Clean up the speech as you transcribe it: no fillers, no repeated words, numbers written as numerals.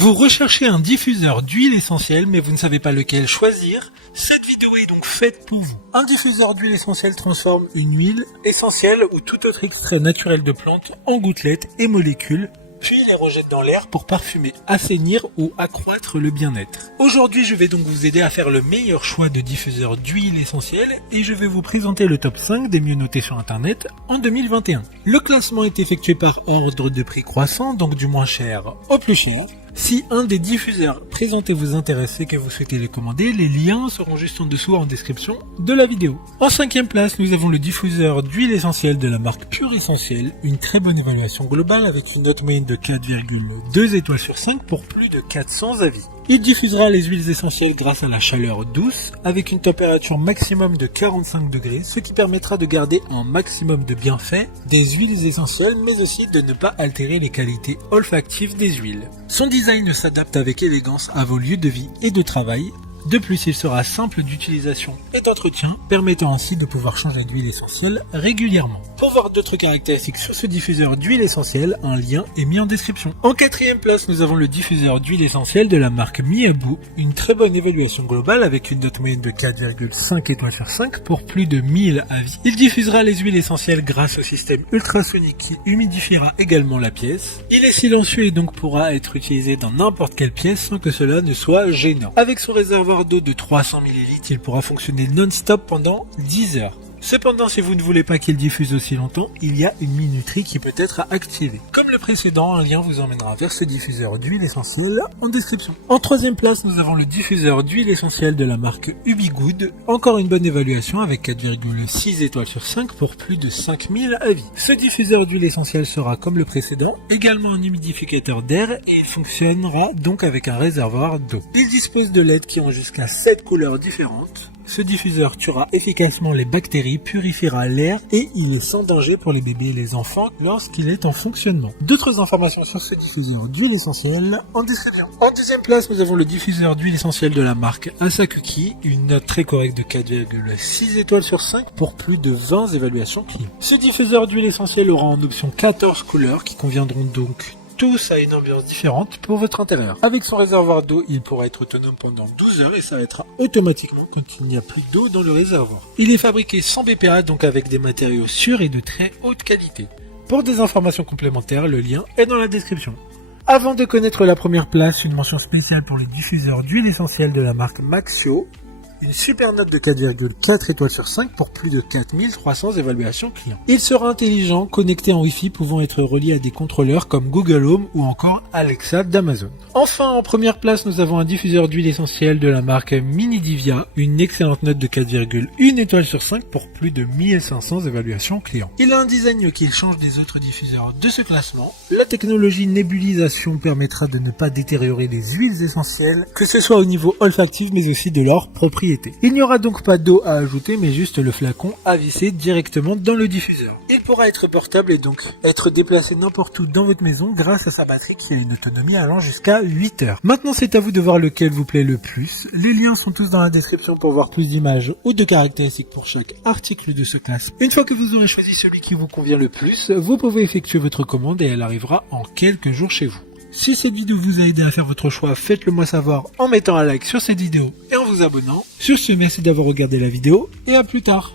Vous recherchez un diffuseur d'huile essentielle mais vous ne savez pas lequel choisir? Cette vidéo est donc faite pour vous. Un diffuseur d'huile essentielle transforme une huile essentielle ou tout autre extrait naturel de plante en gouttelettes et molécules, puis les rejette dans l'air pour parfumer, assainir ou accroître le bien-être. Aujourd'hui, je vais donc vous aider à faire le meilleur choix de diffuseur d'huile essentielle et je vais vous présenter le top 5 des mieux notés sur internet en 2021. Le classement est effectué par ordre de prix croissant, donc du moins cher au plus cher. Si un des diffuseurs présentés vous intéresse et que vous souhaitez les commander, les liens seront juste en dessous en description de la vidéo. En 5e place, nous avons le diffuseur d'huile essentielle de la marque Pure Essentiel, une très bonne évaluation globale avec une note moyenne de 4,2 étoiles sur 5 pour plus de 400 avis. Il diffusera les huiles essentielles grâce à la chaleur douce, avec une température maximum de 45 degrés, ce qui permettra de garder un maximum de bienfaits des huiles essentielles, mais aussi de ne pas altérer les qualités olfactives des huiles. Son design s'adapte avec élégance à vos lieux de vie et de travail. De plus, il sera simple d'utilisation et d'entretien, permettant ainsi de pouvoir changer d'huile essentielle régulièrement. Pour voir d'autres caractéristiques sur ce diffuseur d'huile essentielle, un lien est mis en description. En 4e place, nous avons le diffuseur d'huile essentielle de la marque Miabu, une très bonne évaluation globale avec une note moyenne de 4,5 étoiles sur 5 pour plus de 1000 avis. Il diffusera les huiles essentielles grâce au système ultrasonique qui humidifiera également la pièce. Il est silencieux et donc pourra être utilisé dans n'importe quelle pièce sans que cela ne soit gênant. Avec son réservoir d'eau de 300 ml, il pourra fonctionner non-stop pendant 10 heures. Cependant, si vous ne voulez pas qu'il diffuse aussi longtemps, il y a une minuterie qui peut être activée. Comme le précédent, un lien vous emmènera vers ce diffuseur d'huile essentielle en description. En 3e place, nous avons le diffuseur d'huile essentielle de la marque Ubigood. Encore une bonne évaluation avec 4,6 étoiles sur 5 pour plus de 5000 avis. Ce diffuseur d'huile essentielle sera, comme le précédent, également un humidificateur d'air et il fonctionnera donc avec un réservoir d'eau. Il dispose de LED qui ont jusqu'à 7 couleurs différentes. Ce diffuseur tuera efficacement les bactéries, purifiera l'air et il est sans danger pour les bébés et les enfants lorsqu'il est en fonctionnement. D'autres informations sur ce diffuseur d'huile essentielle en description. En 2e place, nous avons le diffuseur d'huile essentielle de la marque Asakuki, une note très correcte de 4,6 étoiles sur 5 pour plus de 20 évaluations clients. Ce diffuseur d'huile essentielle aura en option 14 couleurs qui conviendront donc tous à une ambiance différente pour votre intérieur. Avec son réservoir d'eau, il pourra être autonome pendant 12 heures et s'arrêtera automatiquement quand il n'y a plus d'eau dans le réservoir. Il est fabriqué sans BPA, donc avec des matériaux sûrs et de très haute qualité. Pour des informations complémentaires, le lien est dans la description. Avant de connaître la première place, une mention spéciale pour le diffuseur d'huile essentielle de la marque Maxio. Une super note de 4,4 étoiles sur 5 pour plus de 4300 évaluations clients. Il sera intelligent, connecté en Wi-Fi, pouvant être relié à des contrôleurs comme Google Home ou encore Alexa d'Amazon. Enfin, en première place, nous avons un diffuseur d'huile essentielle de la marque Minidivia, une excellente note de 4,1 étoiles sur 5 pour plus de 1500 évaluations clients. Il a un design qui change des autres diffuseurs de ce classement. La technologie nébulisation permettra de ne pas détériorer les huiles essentielles, que ce soit au niveau olfactif mais aussi de leur propriété. Il n'y aura donc pas d'eau à ajouter mais juste le flacon à visser directement dans le diffuseur. Il pourra être portable et donc être déplacé n'importe où dans votre maison grâce à sa batterie qui a une autonomie allant jusqu'à 8 heures. Maintenant c'est à vous de voir lequel vous plaît le plus. Les liens sont tous dans la description pour voir plus d'images ou de caractéristiques pour chaque article de ce classement. Une fois que vous aurez choisi celui qui vous convient le plus, vous pouvez effectuer votre commande et elle arrivera en quelques jours chez vous. Si cette vidéo vous a aidé à faire votre choix, faites-le moi savoir en mettant un like sur cette vidéo et en vous abonnant. Sur ce, merci d'avoir regardé la vidéo et à plus tard.